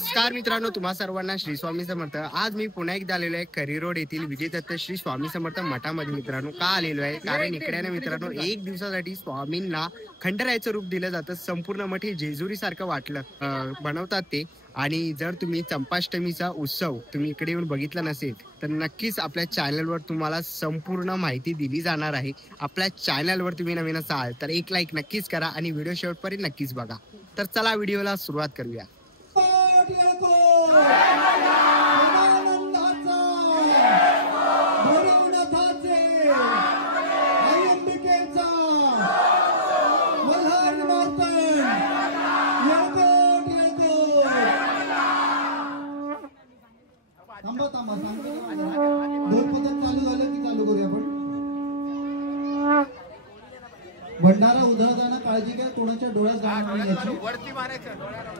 नमस्कार मित्रांनो, तुम्हा सर्वांना श्री स्वामी समर्थ। आज मी पुन्हा एकदा आलेलो आहे करी रोड येथील विजय दत्त श्री स्वामी समर्थ मठामध्ये। मित्रांनो का आलेलो आहे, कारण इकडे ना मित्रांनो एक दिवसासाठी स्वामींना खंडरायाचं रूप दिलं जातं। संपूर्ण मठ हे जेजुरी सारखं वाटलं बनवतात ते। आणि जर तुम्ही चंपाष्टमीचा उत्सव तुम्ही इकडे येऊन बघितला नसेल तर नक्कीच आपल्या चॅनलवर तुम्हाला संपूर्ण माहिती दिली जाणार आहे। आपल्या चॅनलवर तुम्ही नवीन असाल तर एक लाईक नक्कीच करा आणि व्हिडिओ शेवटपर्यंत नक्कीच बघा। तर चला व्हिडिओला सुरुवात करूया। भंडारा उधळ जाणं काळजी घ्या, कोणाच्या डोळ्यात जाणार नाही याची। वरती मारायचं डोळ्याला।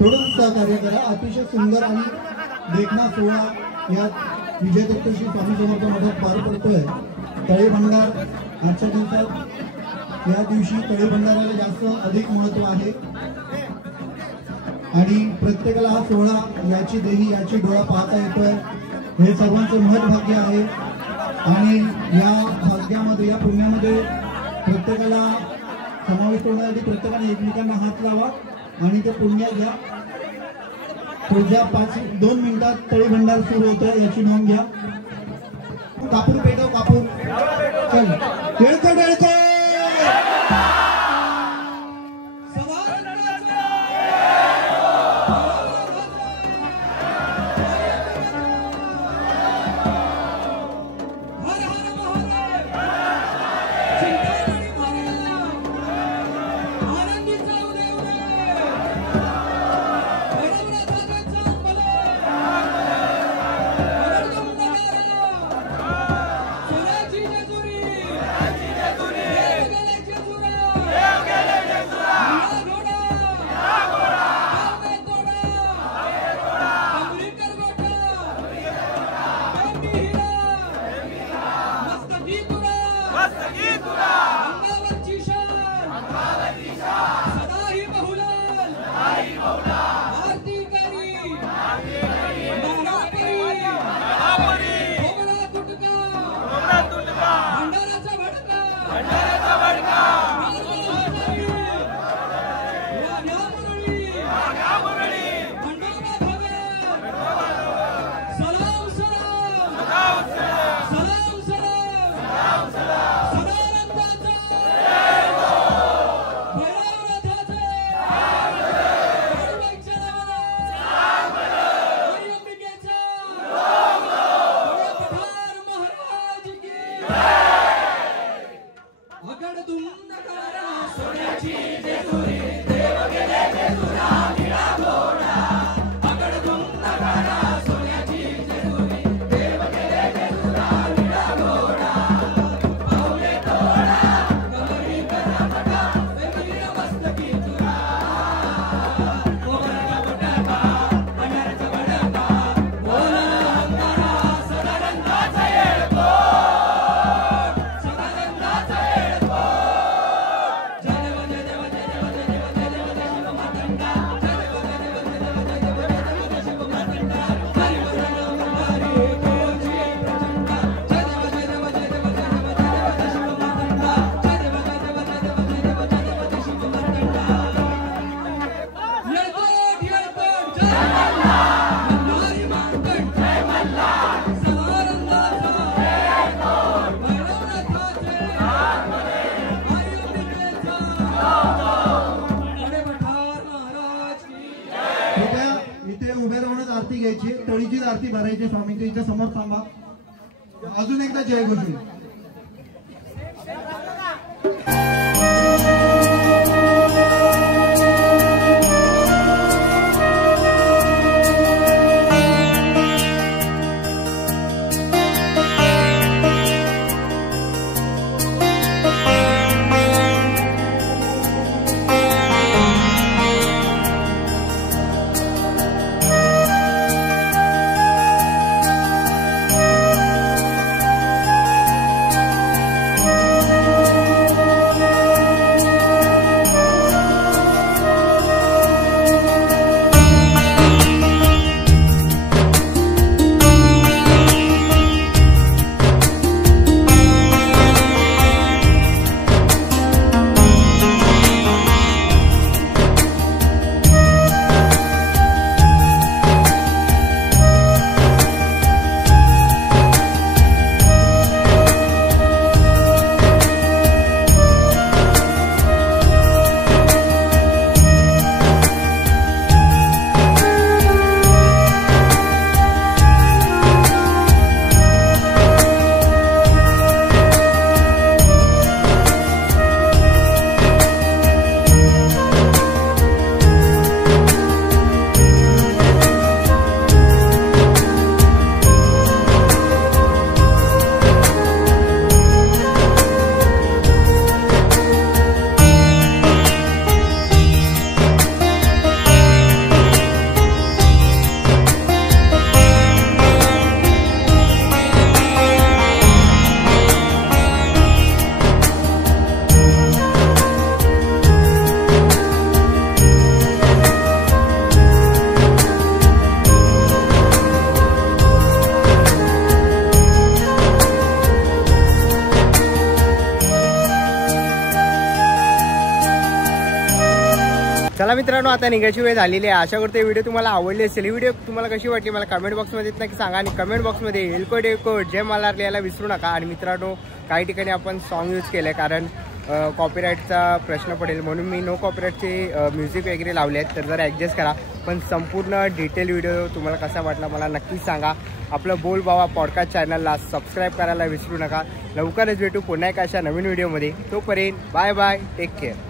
थोडं सहकार्य करा. अतिशय सुंदर आणि देखणा सोहळा या विजयदत्त श्री स्वामी समर्थ मठात पार पडतोय. तळे भंडार आजच्या दिवसात या दिवशी तळे भंडाराला जास्त अधिक महत्व आहे आणि प्रत्येकाला हा सोहळा याची देही याची डोळा पाहता येतोय. हे सर्वांचं महत्भाग्य आहे आणि या भाग्यामध्ये या पुण्यामध्ये प्रत्येकाला समाविष्ट होण्यासाठी प्रत्येकाने एकमेकांना हात लावा आणि ते पुण्य घ्या. पुढच्या 2 मिनिटात तळी भंडार सुरू होतोय याची नोंद घ्या. कापूर पेटव कापूर. चल टेळको टेळको इथे उभे राहूनच आरती घ्यायची, तळीचीच आरती भरायची स्वामींच्या इथे समोर थांबा. अजून एकदा जय घोषी. चला मित्रांनो, आता निघायची वेळ झालेली आहे. आशा करतो व्हिडिओ तुम्हाला आवडली असेल. ही व्हिडिओ तुम्हाला कशी वाटली मला कमेंट बॉक्समध्ये नक्की सांगा. आणि कमेंट बॉक्समध्ये एलकोड जय मल्हार लिहायला विसरू नका. आणि मित्रांनो, काही ठिकाणी आपण सॉन्ग यूज केलं आहे कारण कॉपीराईटचा प्रश्न पडेल म्हणून मी नो कॉपीराईटचे म्युझिक वगैरे लावले आहेत, तर जरा ॲडजस्ट करा. पण संपूर्ण डिटेल व्हिडिओ तुम्हाला कसा वाटला मला नक्की सांगा. आपलं बोल बाबा पॉडकास्ट चॅनलला सबस्क्राईब करायला विसरू नका. लवकरच भेटू पुन्हा एका अशा नवीन व्हिडिओमध्ये. तोपर्यंत बाय बाय, टेक केअर.